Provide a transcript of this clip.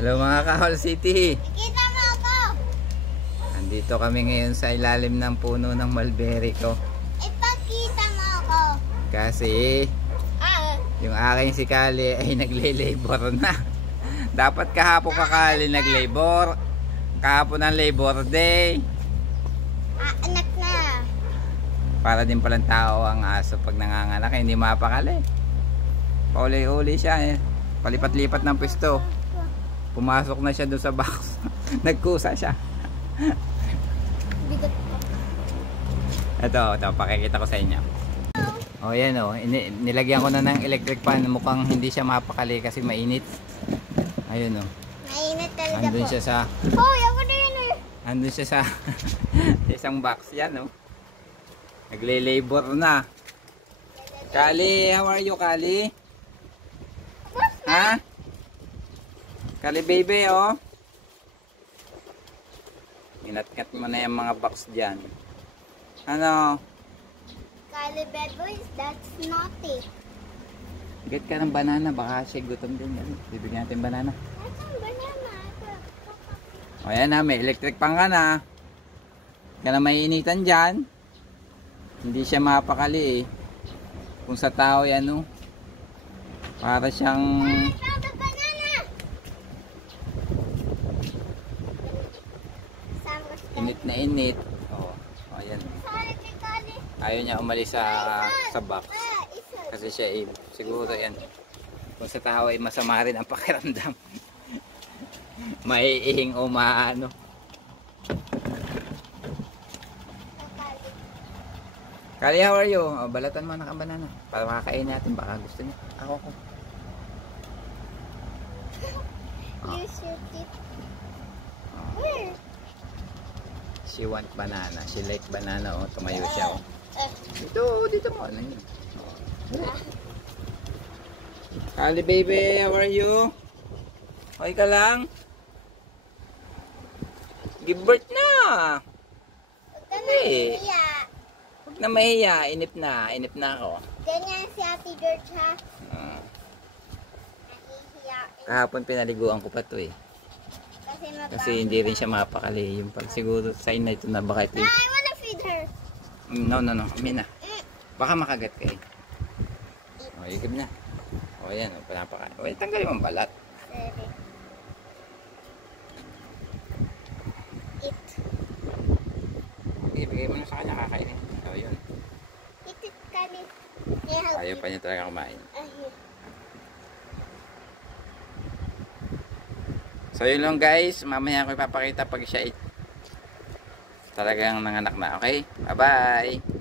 Hello mga Kahol City. Kita mo ako. Andito kami ngayon sa ilalim ng puno ng mulberry ko. Ipakita mo ako. Kasi yung aking si Kali ay nagle-labor na. Dapat kahapon ka Kali nag-labor. Kahapon ang Labor Day. Anak na. Para din palang tao ang aso pag nanganganak, hindi mapakali. Pauli-uli siya eh. Palipat-lipat ng pwesto. Pumasok na siya doon sa box. Nagkusa siya. Bigat ko. Ito, pakikita ko sa inyo. Oh, yan oh. Nilagyan ko na ng electric fan. Mukhang hindi siya mapakali kasi mainit. Ayun oh. Mainit talaga Andun po. siya sa... Hoy, ako din eh. Andun siya sa isang box. Yan oh. Nagle-labor na. Kali, how are you Kali? Ha? Kali baby oh. Inat-kat mo na yung mga box dyan. Ano? Kali bad boys, that's naughty. Get ka ng banana. Baka siya gutom din. Bibigyan natin banana. That's ang banana. O yan na. May electric pang ka na. Kaya na may initan dyan. Hindi siya mapakali eh. Kung sa tao yan oh. Para siyang... The banana. Init na init. Oh, ayan. Sorry, Kali. Ayaw niya umalis sa box. Kasi siya siguro yan. Kung sa tao ay masama rin ang pakiramdam. Maiihing o maano. Kali, how are you? Oh, balatan mo ng banana. Para makakain natin. Baka gusto niya. Ako. You shoot it. Oh. Where? She want banana. She like banana. Oh, tumayo siya. Oh. Dito mo. Ano yun? Oh. Kali baby, how are you? Okay ka lang? Give birth na. Huwag ka na hiya. Huwag na mahiya. Inip na ako. Ganyan si Ate George ha. Nahihiya. Kahapon pinaliguan ko pa to eh. Kasi hindi rin siya mapakali. Yung pag siguro sign na ito na baka ito. I wanna feed her. No. Mina. Baka makagat ka eh. O, igib na. O, yan. O, pinapakain. O, tanggalin mo ang balat. Sorry. Eat. Ibigay mo na sa kanya kakainin. O, yun. Eat it, Kali. Ayaw pa niya talaga kumain. So, yun lang guys. Mamaya ko ipapakita pag siya talagang nanganak na. Okay? Bye-bye!